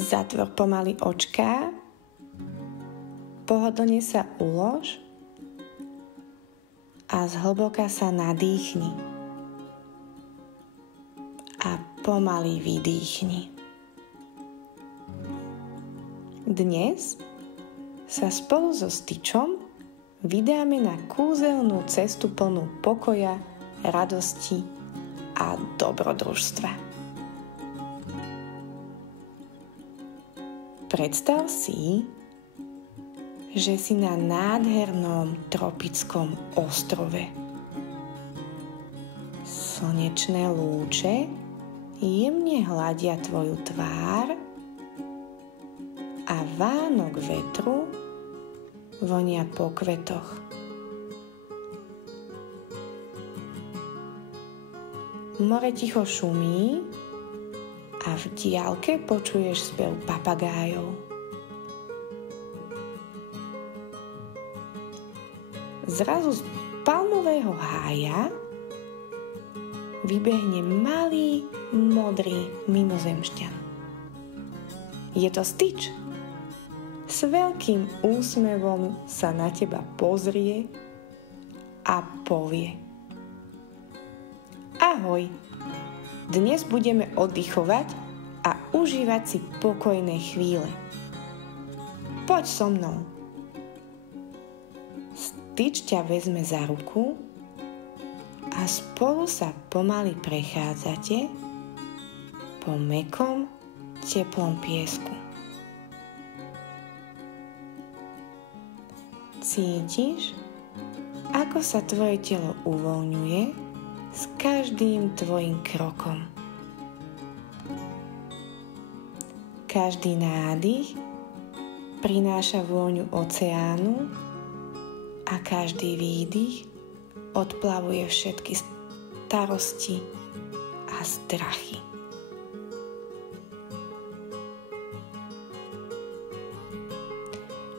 Zatvor pomaly očká, pohodlne sa ulož a zhlboka sa nadýchni a pomaly vydýchni. Dnes sa spolu so Stitchom vydáme na kúzelnú cestu plnú pokoja, radosti a dobrodružstva. Predstav si, že si na nádhernom tropickom ostrove. Slnečné lúče jemne hладia tvoju tvár a vánok vetru vonia po kvetoch. More ticho šumí a v diaľke počuješ spev papagájov. Zrazu z palmového hája vybehne malý, modrý mimozemšťan. Je to Stitch. S veľkým úsmevom sa na teba pozrie a povie: Ahoj, dnes budeme oddychovať a užívať si pokojné chvíle. Poď so mnou. Stitch ťa vezme za ruku a spolu sa pomaly prechádzate po mäkkom, teplom piesku. Cítiš, ako sa tvoje telo uvoľňuje s každým tvojim krokom. Každý nádych prináša vôňu oceánu a každý výdych odplavuje všetky starosti a strachy.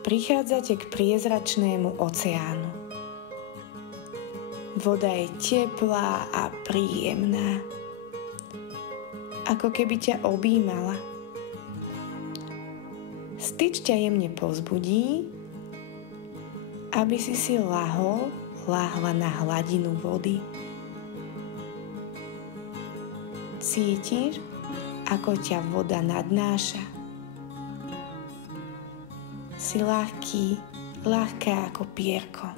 Prichádzate k priezračnému oceánu. Voda je teplá a príjemná, ako keby ťa objímala. Stitch ťa jemne povzbudí, aby si láhla na hladinu vody. Cítiš, ako ťa voda nadnáša. Si ľahká ako pierko.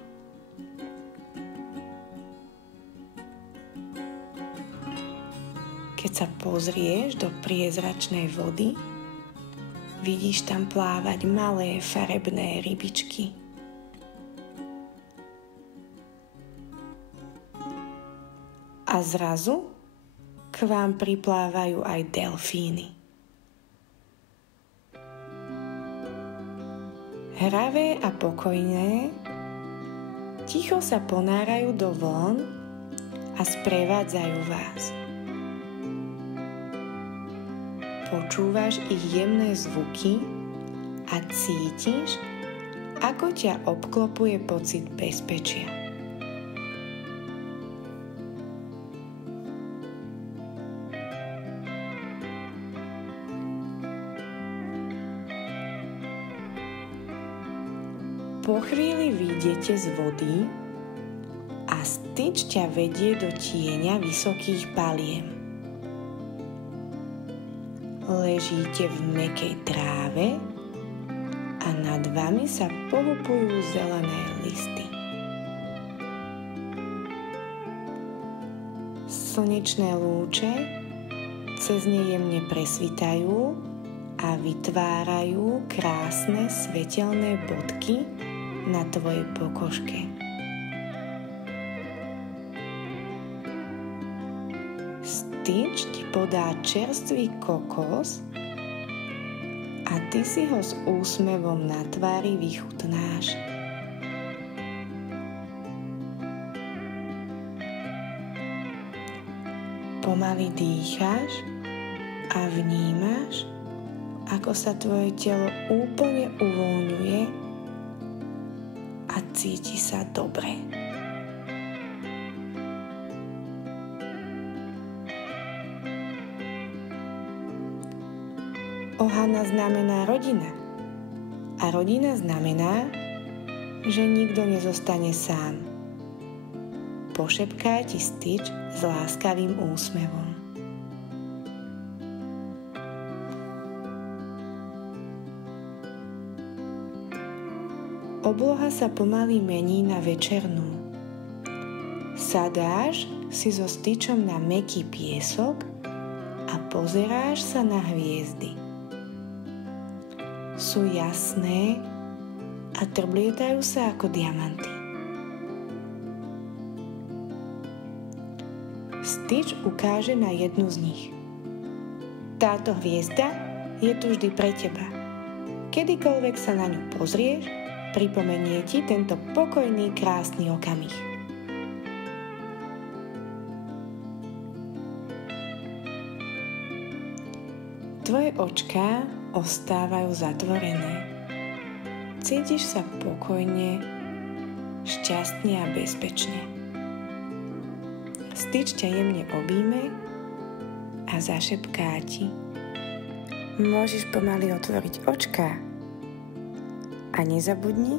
Keď sa pozrieš do priezračnej vody, vidíš tam plávať malé farebné rybičky. A zrazu k vám priplávajú aj delfíny. Hravé a pokojné, ticho sa ponárajú do vln a sprevádzajú vás. Počúvaš ich jemné zvuky a cítiš, ako ťa obklopuje pocit bezpečia. Po chvíli vyjdete z vody a Stitch ťa vedie do tieňa vysokých paliem. Ležíte v mäkkej tráve a nad vami sa pohupujú zelené listy. Slnečné lúče cez ne jemne presvitajú a vytvárajú krásne svetelné bodky na tvojej pokožke. Stitch ti podá čerstvý kokos a ty si ho s úsmevom na tvári vychutnáš. Pomaly dýcháš a vnímaš, ako sa tvoje telo úplne uvoľňuje a cíti sa dobre. Ohana znamená rodina. A rodina znamená, že nikto nezostane sám. Pošepká ti Stitch s láskavým úsmevom. Obloha sa pomaly mení na večernú. Sadáš si so Stitchom na mäkký piesok a pozeráš sa na hviezdy. Sú jasné a trblietajú sa ako diamanty. Stitch ukáže na jednu z nich. Táto hviezda je tu vždy pre teba. Kedykoľvek sa na ňu pozrieš, pripomenie ti tento pokojný, krásny okamih. Tvoje očká ostávajú zatvorené. Cítiš sa pokojne, šťastne a bezpečne. Stitch ťa jemne obíme a zašepká ti. Môžeš pomaly otvoriť očká. A nezabudni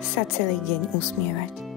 sa celý deň usmievať.